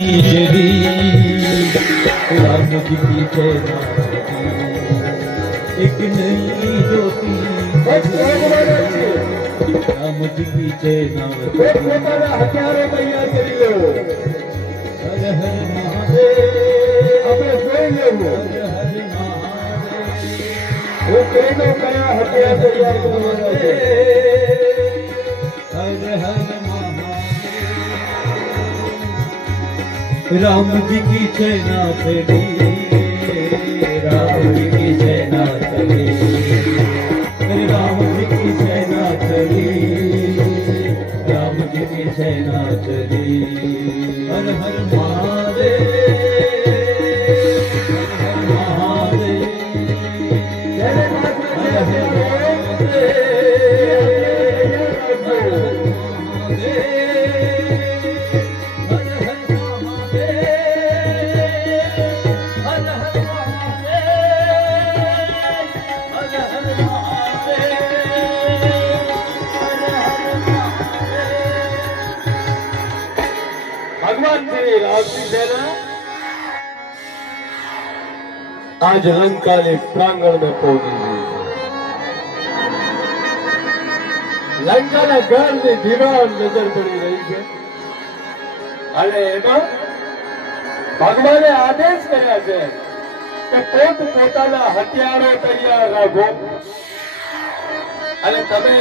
राम जी की जय एक नई ज्योति राम जी की जय हथियारो तैयार કરી લો हर हर महादेव આપણે જોઈ લેવું हर हर महादेव હું કેનો કયા હથિયાર તૈયાર કરવાના છે हर हर महादेव राम जी की सेना चली राम जी की सेना चली राम जी की सेना चली राम जी की सेना चली हर हर महादेव हर हर महादेव જેને પાસે हर हर ભગવાન શ્રી રામજી સેના आज लंका के प्रांगण में पहुंची गई लंका ना घर की दीवार नजर पड़ी रही है અને એમાં ભગવાને આદેશ કર્યા છે કે પોત પોતાના હથિયારો તૈયાર રાખો અને તમે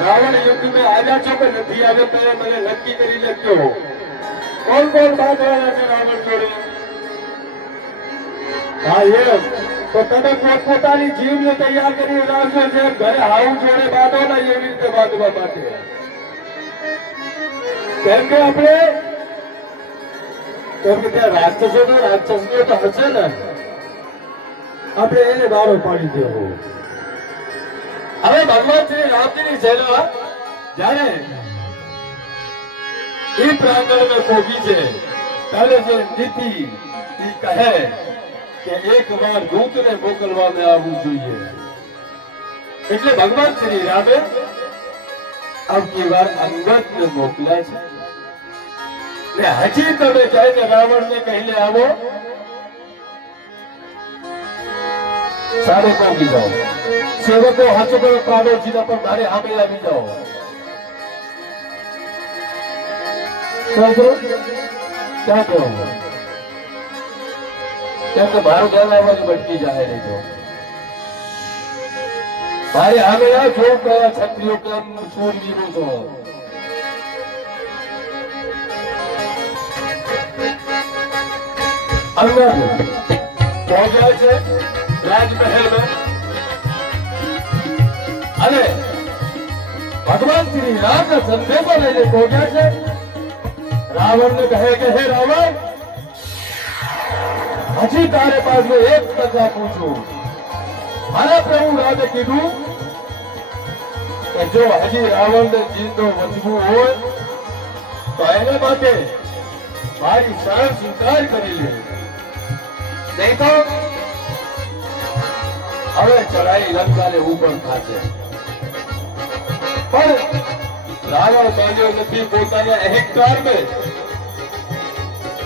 રાવણ યુદ્ધ में આવ્યા છો કે નથી આવ્યો પહેલા મને નક્કી કરી લેજો કોણ કોણ બાંધવાના છે રાવણ જોડે હા એમ તો તમે પોતપોતાની જીવને તૈયાર કરી રાખજો છે ઘરે હાવું જોડે બાંધો ને એવી રીતે બાંધવા માટે કેમ કે આપણે ત્યાં રાક્ષસો તો હશે ને આપણે એને બારો પાડી દેવો હવે ભગવાન શ્રી રામજીની સેના જ્યારે એ પ્રાંગણમાં પહોંચી છે ત્યારે જે નીતિ એ કહે કે એક વાર દૂતને મોકલવામાં આવવું જોઈએ એટલે ભગવાન શ્રી રામે આવતી વાર અંગદને મોકલ્યા છે ને હજી તમે જઈને રાવણને કહીને આવો સારે પહોંચી જાઓ સેવકો હાથો પર પાડોશીના પણ મારે સામે આવી જાઓ ક્યાં કહો કેમ કે મારું ધ્યાન આવવાનું ભટકી જાય નહીં તો મારે સામે આ જો કયા ક્ષત્રિયો કેમ શૂરવીરો છો અંગદ પહોંચ્યા છે રાજમહેલ में અને ભગવાન શ્રી રામ ના સંદેશો લઈને પહોંચ્યા છે રાવણ ને કહે કે હે રાવણ હજી તારે પાસે એક પ્રજા પૂછું મારા પ્રભુ રામે કીધું કે જો હજી રાવણ ને જીંદો વચવું હોય તો એને માટે મારી શરણ સ્વીકાર કરી લે નહીં તો હવે ચડાઈ લંકાને ઉપર થશે પણ રાવણ માન્યો નથી પોતાના અહંકાર में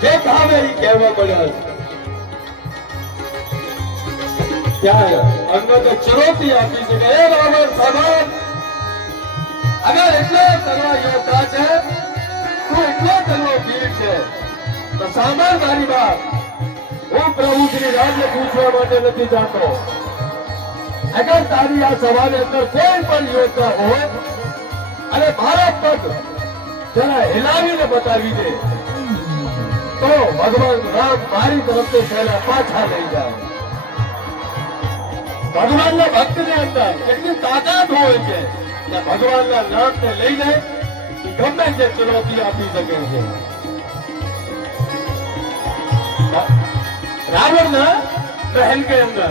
જે ભાવે એ કહેવા પડ્યા છે क्या अंगद चुनौती आपकी से गए रावण सामान अगर इतना तलवा योद्धा है तो इतना तलवा वीर है तो सामान मारी बात वो प्रभु श्री राम ने पूछवा माटे नहीं जातो अगर तारी आ सवाल अंदर कोई पण योद्धा हो अरे मारा पद जरा हिलावी ने बतावी दे तो भगवान राम मारी तरफ से पहला पाछा नहीं जाए ભગવાનના ભક્તની અંદર કેટલી તાકાત હોય છે કે ભગવાનના નામને લઈને ગમે તે ચુનૌતી આપી શકે છે રાવણના મહેલ કે અંદર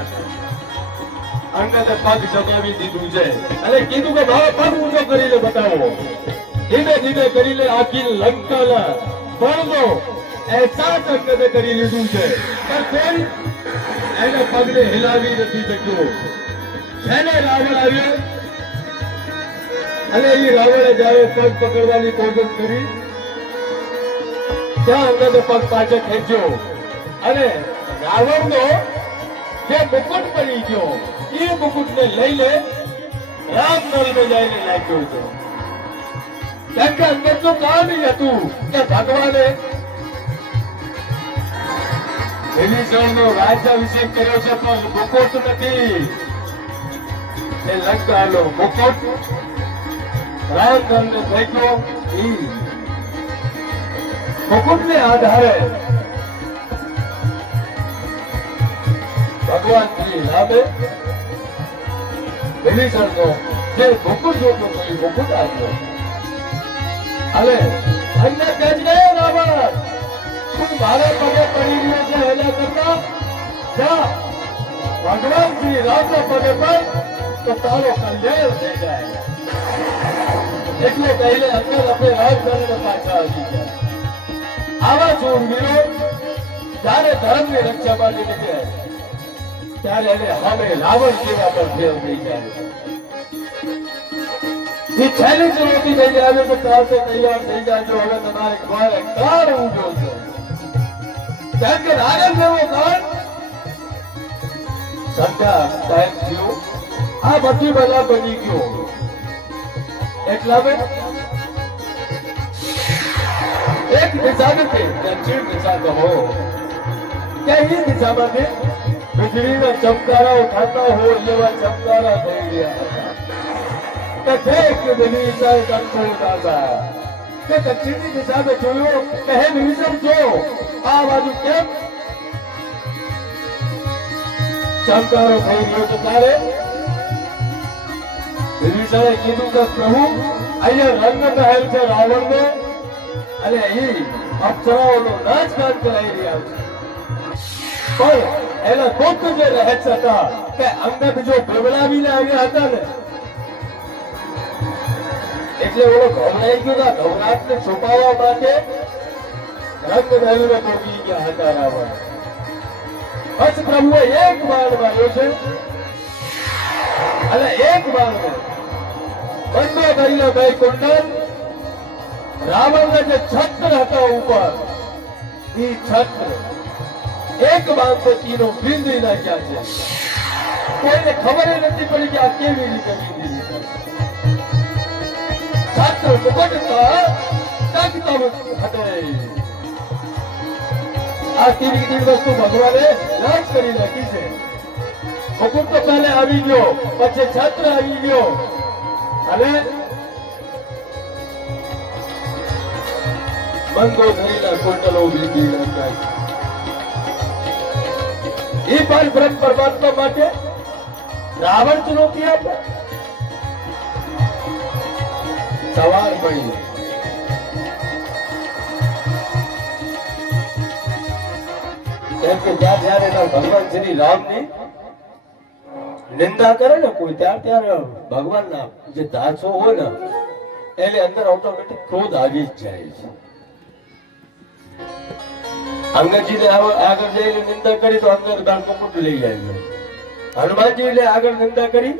અંગદે પગ જગાવી દીધું છે અને કીધું કે ભાવ પગ ઊંચો કરીને બતાવો ધીમે ધીમે કરીને આખી લંકાના પડદો અહેસાસ અંગદે કરી લીધું છે પણ કોઈ એને પગને હિલાવી નથી શક્યો જેને રાવણ આવ્યો અને એ રાવણે જ્યારે પગ પકડવાની કોશિશ કરી ત્યાં અંગદે પગ પાછળ ખેંચ્યો અને રાવણનો જે મુકુટ પડી ગયો એ મુકુટને લઈને રામનલમાં જઈને લાગ્યો હતો. કારણ કે અંગદનું કામ ઈ હતું કે ભગવાને વિભીષણનો રાજ્યાભિષેક કર્યો છે પણ મુકુટ નથી. એ લંકાનો મુકુટ રાવણને થઈ ગયો. ઈ મુકુટને આધારે ભગવાન શ્રી રામે વિભીષણનો જે મુકુટ જોતો હતો એ મુકુટ આપ્યો. અને અન્ય કહે છે રાવણ તું મારા પગે પડી રહ્યો છે એના કરતા જા ભગવાન શ્રી રામના પગે પડ તો તારો કલ્યાણ થઈ જાય. એટલે કહીને અંદર આપણે રાજધાનીને પાછા આવી ગયા. આવા શૂરવીરો જ્યારે ધર્મની રક્ષા માટે નીકળે ત્યારે એને હવે રાવણ સેવા પર ફેર થઈ જાય. એ છેલ્લી ચુનૌતી લઈને આવ્યો તો ચાલતો તૈયાર થઈ જાજો. હવે તમારે ઘરે કાળ ઊભો છે. કારણ કે રાવણ જેવો કાળ સરકાર સાહેબ થયો આ બધી બધા બની ગયો. એટલા એક દિશા નથી દક્ષિણ દિશા કહો કે એ દિશામાંથી વીજળીના ચમકારાઓ થતા હોય એવા ચમકારા થઈ રહ્યા હતા. કે દેખ દિશા દક્ષિણ દાદા કે દક્ષિણની દિશામાં જોયું કે હે વિભીષણ જો આ બાજુ કેમ ચમકારો થઈ ગયો તો ત્યારે વિભીષણે કીધું કે પ્રભુ અહીંયા રંગ મહેલ છે રાવણનો અને અહીં અપ્સરાઓનો રાજકાજ કરાઈ રહ્યા છે. પણ એના ગુપ્ત જે રહસ્ય હતા કે અંગદ જો બેવડાવીને આવ્યા હતા ને એટલે ઓલો ગભરાઈ ગયો ના ગભરાટને છુપાવવા માટે રંગ મહેલને પહોંચી ગયા હતા રાવણ. પછી પ્રભુએ એક બાણ માર્યો છે અને એક બાણ બંને કરેલા બે કુંડલ રાવણના જે છત્ર હતા ઉપર એ છત્ર એક બાણ તો તીનો બિંદી નાખ્યા છે. કોઈને ખબર નથી પડી કે આ કેવી રીતે બિંદી છત્ર મુકટતા તકતમ હટે. આ તીન વસ્તુ ભગવાને નાશ કરી નાખી છે. મુકુટ તો પહેલે આવી ગયો પછી છત્ર આવી ગયો અને બંધો ધરીના કુંડલો બીજી નાખાય. એ પણ બ્રહ્મ પરમાત્મા માટે રાવણ ચુનૌતી આપે સવાર પડી. કેમ કે જ્યારે ભગવાન શ્રી રામની નિંદા કરે ને કોઈ ત્યારે ભગવાનના જે દાસો હોય ને એને અંદર ઓટોમેટિક ક્રોધ આવી જ જાય છે. અંગદજીને આગળ જઈને નિંદા કરી તો અંગદ બાર મુકુટ લઈ આવ્યો. હનુમાનજીને આગળ નિંદા કરી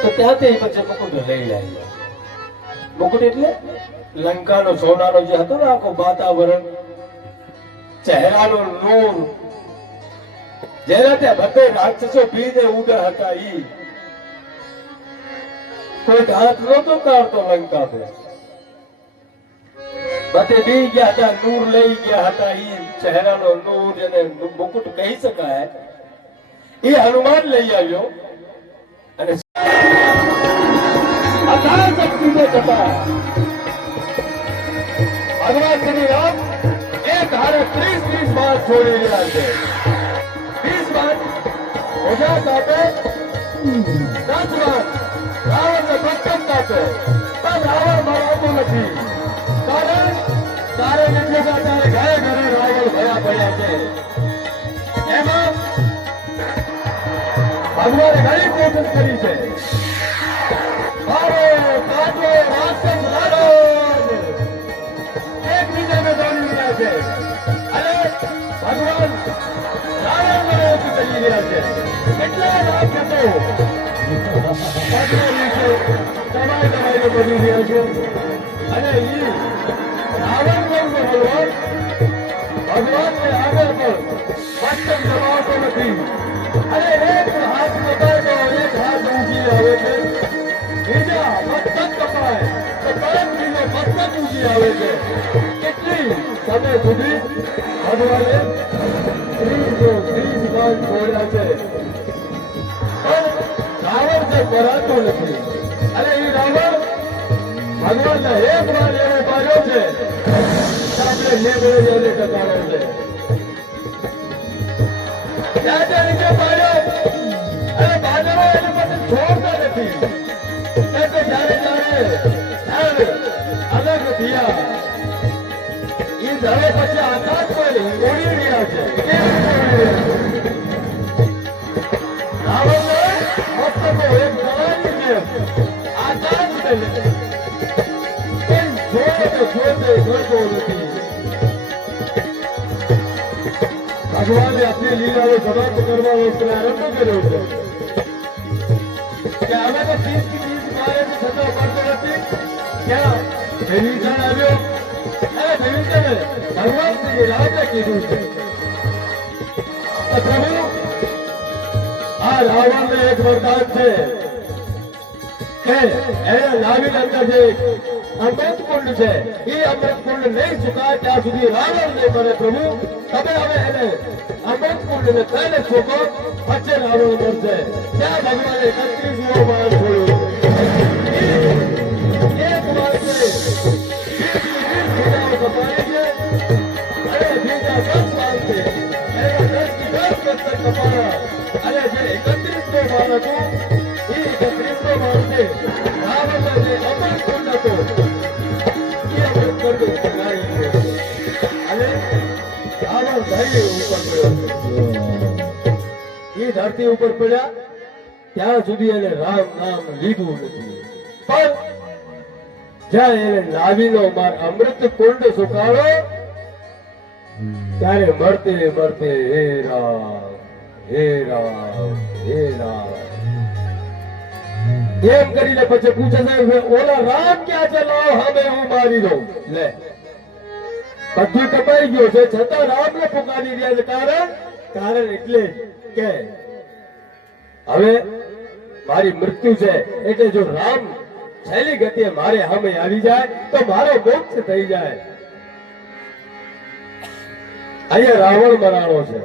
તો ત્યાંથી પછી મુકુટ લઈ આવ્યો. મુકુટ એટલે લંકાનો સોનાનો જે હતો ને આખો વાતાવરણ ચહેરાનો નૂર જેના ત્યાં બધે રાક્ષસો પીને ઉડા હતા. ઈ કોઈ હાથ નહોતો કાઢતો લંકા પર. બધે બી ગયા હતા, નૂર લઈ ગયા હતા. ઈ ચહેરાનો નૂર જેને મુકુટ કહી શકાય એ હનુમાન લઈ આવ્યો અને અઢાર શક્તિને જતા ભગવાન શ્રી રામ એક હારે 30 બાર છોડી રહ્યા છે. 20 બાર ઓજા સાથે 10 બાર રાવણને ભક્ષણ કાપે પણ રાવણ મરાતો નથી. કારણ એટલે કે અત્યારે ઘરે ઘરે રાવણ ભયા પડ્યા છે. એમાં ભગવાને ઘણી કોશિશ કરી છે. મારો કાચો રાક્ષસ રાવણ એકબીજાને દોડી રહ્યા છે અને ભગવાન રાવણનો રોગ કરી રહ્યા છે. એટલા રાક્ષસો તમારે બની રહ્યા છે અને રાવણ કેવું છે ભગવાન? ભગવાનને આગળ પણ મસ્તક દબાવતો નથી. અને એક હાથ કપાય તો એક હાથ ઊંચી આવે છે. બીજા મસ્તક કપાય તો તરત બીજો મસ્તક ઊંચી આવે છે. કેટલી સમય સુધી ભગવાને 30 બાણ છોડ્યા છે. પણ રાવણ છે પરાતો નથી. અને એ રાવણ ભગવાનને એક વાર એવો પાડ્યો છે કે આપણે લેબડીયાને ટકારો છે. ત્યાં ત્યાં નીચે પાડ્યો અને બાજરો એને પછી છોડતા નથી. એટલે જ્યારે જ્યારે અલગ થયા એ ધરે પછી આકાશ પર ઉડી રહ્યા છે. કેમ ઉડી રહ્યા છે? રાવણને મસ્તકો એક ગળાની જેમ આકાશ છે. કેમ છોડતો નથી. ભગવાને આપણી લીલાનો સમાપ્ત કરવાનો પ્રારંભ કર્યો છે કે અમે તો 30 મારે છતાં પડતો નથી. ક્યાં વિભીષણ આવ્યો અને વિભીષણે ભગવાન શ્રી રામને કીધું છે કે પ્રભુ આ રાવણને એક વરદાન છે કે એને લાવીને અંદર જે અમૃત કુંડ છે એ અમૃત કુંડ નહીં સુકાય ત્યાં સુધી રાવણ નહીં મરે. પ્રભુ તમે હવે એને અમૃત કુંડ ને તેને છોકો પછી રાવણ મરશે. ત્યાં ભગવાને 31 બાણ છોડ્યું છે. એક વાર છે 20 કપાય છે અને બીજા 10 બાણ છે. એવા 10 થી 10 પત્થર કપાયા અને જે 31 બાણ હતું એ 31 બાણ છે રાવણનો જે અમૃત કુંડ હતો એ અમૃત કુંડ સગાઈ છે. અને રાવણ ધરતી ઉપર પડ્યો. એ ધરતી ઉપર પડ્યા ત્યાં સુધી એને રામ નામ લીધું નથી. પણ જ્યાં એને લાવીનો માર અમૃત કુંડ સુકાળો ત્યારે મરતે મરતે હે રામ હે રામ હે રામ એમ કરીને પછી પૂછે છે ઓલા રામ ક્યાં છે? લાવો હવે હું મારી દઉં. લે બધું કપાઈ ગયું છે છતાં રામને પુકારી રહ્યા છે. કારણ એટલે કે હવે મારી મૃત્યુ છે એટલે જો રામ છેલ્લી ગતિએ મારે સામે આવી જાય તો મારો મોક્ષ થઈ જાય. અહીંયા રાવણ મરાણો છે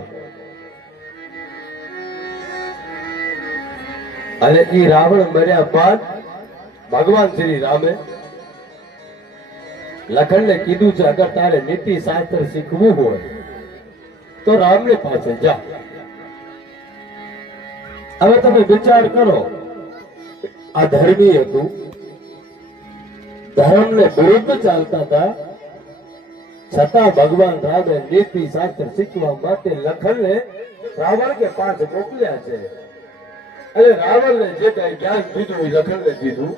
અને એ રાવણ મર્યા બાદ ભગવાન શ્રી રામે લખનને કીધું છે અગર તારે નીતિ શાસ્ત્ર શીખવું હોય તો રામને પાસે જા. હવે તમે વિચાર કરો આ ધર્મી હતું, ધર્મને વિરુદ્ધ ચાલતા હતા છતાં ભગવાન રામે નીતિ શાસ્ત્ર શીખવા માટે લખનને રાવણ કે પાસે મોકલ્યા છે. અને રાવણને જે કઈ જ્ઞાન દીધું એ લખનને દીધું.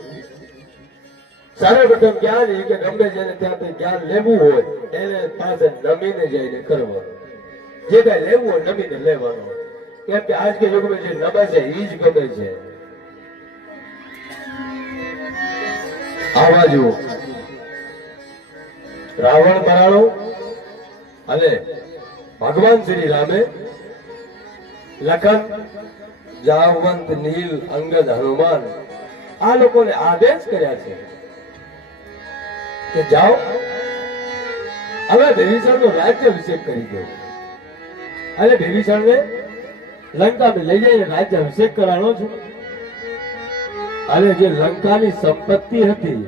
સર્વપ્રથમ જ્ઞાન એ કે ગમે જેને ત્યાંથી જ્ઞાન લેવું હોય એને પાસે નમીને જઈને કરવાનું. જે કઈ લેવું હોય નમીને લેવાનું. કેમ કે આજ કે યુગમાં જે નમે છે એ જ ગમે છે. આવા જુઓ રાવણ મરાણો અને ભગવાન શ્રી રામે લખન જાવંત નીલ અંગદ હનુમાન આ લોકોને આદેશ કર્યા છે કે જાઓ હવે વિભીષણનો રાજ્યાભિષેક કરી દો. અને વિભીષણને લંકામાં લઈ જઈને રાજ્યાભિષેક કરાવવાનો છે. અને જે લંકાની સંપત્તિ હતી,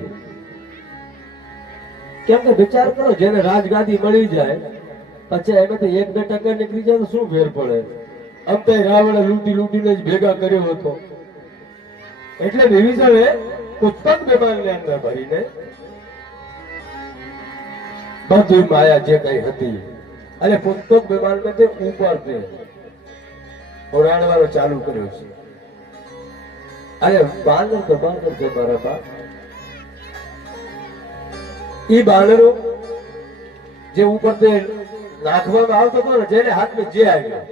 કેમ કે વિચાર કરો જેને રાજગાદી મળી જાય પછી એમાંથી 1-2 ટકા નીકળી જાય તો શું ફેર પડે? આમ તો રાવણે લૂંટીને જ ભેગા કર્યો હતો. એટલે વિભીષણે પુષ્પક વિમાનની અંદર ભરીને બધી માયા જે કઈ હતી અને પુષ્પક વિમાનમાં તે ઉપરથી ઉડાડવાનો ચાલુ કર્યો છે. અરે બાંદર છે મારા બાપ. એ બાંદરો જે ઉપર તે નાખવામાં આવતો હતો ને જેને હાથમાં જે આવ્યો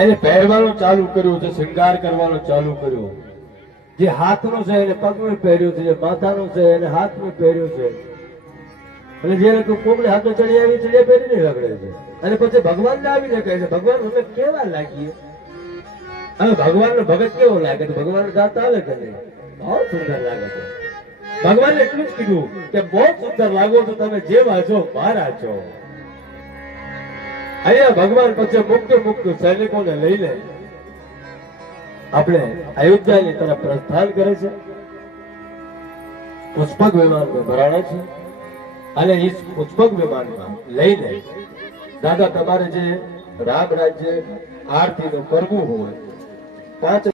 એને પહેરવાનું ચાલુ કર્યું છે, શૃંગાર કરવાનું ચાલુ કર્યું. જે હાથનો છે એને પગમાં પહેર્યું છે, જે માથાનો છે એને હાથમાં પહેર્યું છે. અને જે લોકો કોકને હાથો ચડિયા પહેરીને રગડે છે અને પછી ભગવાનને આવીને કહે છે ભગવાન અમે કેવા લાગીએ હવે ભગવાનનો ભગત કેવો લાગે તો ભગવાન દાંત આવે કે નહીં બહુ સુંદર લાગે છે ભગવાને એટલું જ કીધું કે બહુ સુંદર લાગો તો તમે જેવા છો મારા છો અહીંયા ભગવાન પછી મુક્ત સૈનિકોને લઈને આપણે અયોધ્યાની તરફ પ્રસ્થાન કરે છે પુષ્પક વિમાનમાં ભરાણા છે અને એ પુષ્પક વિમાનમાં લઈને દાદા તમારે જે રામ રાજ્ય આરતીનું કરવું હોય 5